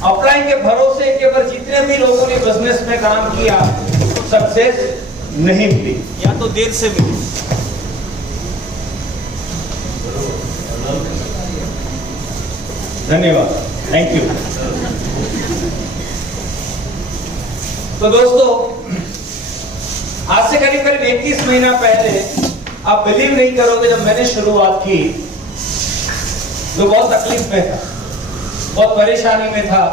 Upline के भरोसे के ऊपर जितने भी लोगों ने बिजनेस में काम किया सक्सेस नहीं मिली या तो देर से मिली। धन्यवाद, थैंक यू। तो दोस्तों, आज से करीब 21 महीना पहले आप बिलीव नहीं करोगे, जब मैंने शुरुआत की तो बहुत तकलीफ में था, बहुत परेशानी में था।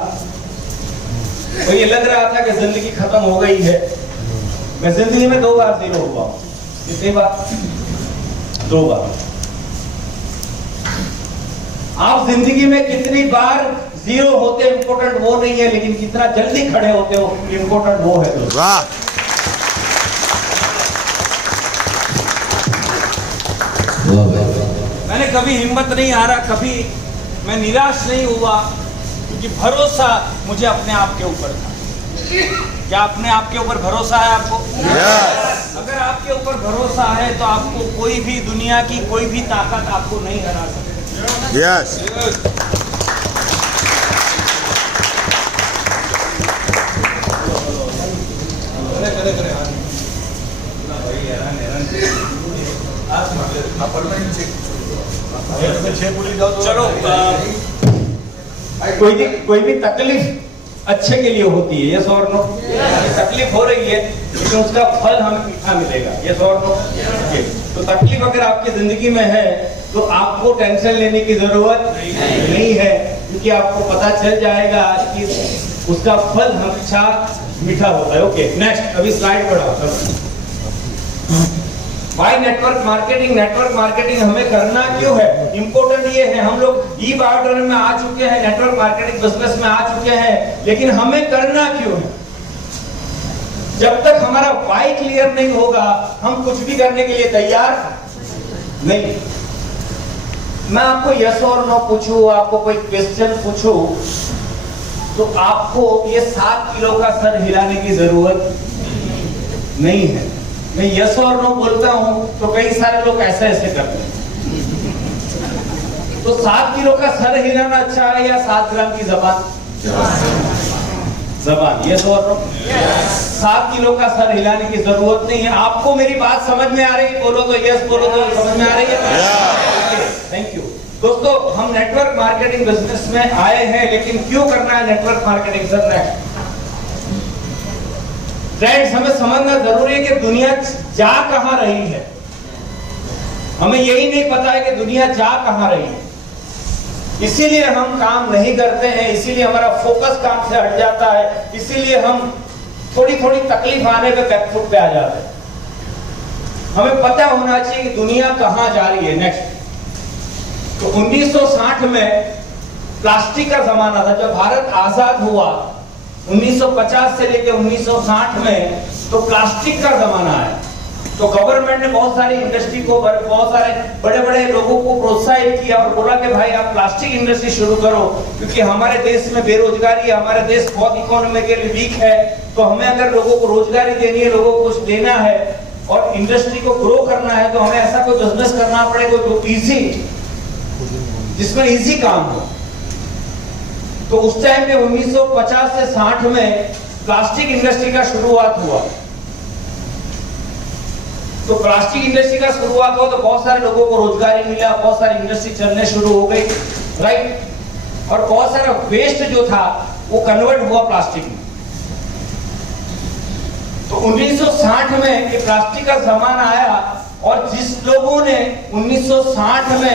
तो ये लग रहा था कि जिंदगी खत्म हो गई है। मैं जिंदगी में 2 बार जीरो हुआ हूं। कितनी बार? 2 बार। आप जिंदगी में कितनी बार जीरो होते इंपॉर्टेंट वो नहीं है, लेकिन कितना जल्दी खड़े होते हो इंपॉर्टेंट वो है। वाह, मैंने कभी हिम्मत नहीं हारा, कभी मैं निराश नहीं हुआ, क्योंकि भरोसा मुझे अपने आप के ऊपर था। क्या अपने आप के ऊपर भरोसा है आपको? yes. अगर आपके ऊपर भरोसा है तो आपको कोई भी दुनिया की कोई भी ताकत आपको नहीं हरा सकती। yes. चलो, कोई भी तकलीफ अच्छे के लिए होती है, यस और नो? तकलीफ हो रही है लेकिन उसका फल हमें मीठा मिलेगा, यस और नो? तो तकलीफ अगर आपकी जिंदगी में है तो आपको टेंशन लेने की जरूरत नहीं है, क्योंकि आपको पता चल जाएगा कि उसका फल हमेशा मीठा होता है। ओके, नेक्स्ट, अभी स्लाइड बढ़ाओ। भाई नेटवर्क मार्केटिंग हमें करना क्यों है? इंपॉर्टेंट ये है, हम लोग ई बायोडर में आ चुके हैं, नेटवर्क मार्केटिंग बिजनेस में आ चुके हैं, लेकिन हमें करना क्यों है? जब तक हमारा वाई क्लियर नहीं होगा हम कुछ भी करने के लिए तैयार नहीं। मैं आपको यस और नो पूछूं, आपको कोई क्वेश्चन पूछूं, तो आपको ये 7 किलो का सर हिलाने की जरूरत नहीं है। मैं यस और नो बोलता हूं तो कई सारे लोग ऐसे करते हैं। तो 7 किलो का सर हिलाना अच्छा है या 7 ग्राम की जबान? जबान, यस और नो? 7 किलो का सर हिलाने की जरूरत नहीं है। आपको मेरी बात समझ में आ रही है? बोलो तो यस, बोलो तो समझ में आ रही है। Thank you. दोस्तों, हम नेटवर्क मार्केटिंग बिजनेस में आए हैं, लेकिन क्यों करना है नेटवर्क मार्केटिंग? सर, फ्रेंड्स, हमें समझना जरूरी है कि दुनिया जा कहां रही है। हमें यही नहीं पता है कि दुनिया जा कहां रही है, इसीलिए हम काम नहीं करते हैं, इसीलिए हमारा फोकस काम से हट जाता है, इसीलिए हम थोड़ी तकलीफ आने पे बैकफुट पे आ जाते हैं। हमें पता होना चाहिए कि दुनिया कहां जा रही है। नेक्स्ट, तो 1960 में प्लास्टिक का जमाना था। जब भारत आजाद हुआ 1950 से लेकर 1960 में, तो प्लास्टिक का जमाना है। तो गवर्नमेंट ने बहुत सारी इंडस्ट्री को, बहुत सारे बड़े लोगों को प्रोत्साहित किया और बोला कि भाई आप प्लास्टिक इंडस्ट्री शुरू करो, क्योंकि हमारे देश में बेरोजगारी है, हमारा देश बहुत इकोनॉमिकली वीक है। तो हमें अगर लोगों को रोजगारी देनी है, लोगों को कुछ देना है और इंडस्ट्री को ग्रो करना है, तो हमें ऐसा कोई बिजनेस करना पड़ेगा जो इजी, जिसमें इजी काम हो। तो उस टाइम पे 1950 से 60 में प्लास्टिक इंडस्ट्री का शुरुआत हुआ। तो प्लास्टिक इंडस्ट्री का शुरुआत हुआ तो बहुत सारे लोगों को रोजगारी मिला, बहुत सारी इंडस्ट्री चलने शुरू हो गई, राइट? और बहुत सारा वेस्ट जो था वो कन्वर्ट हुआ प्लास्टिक में। तो 1960 में ये प्लास्टिक का जमाना आया और जिस लोगों ने 1960 में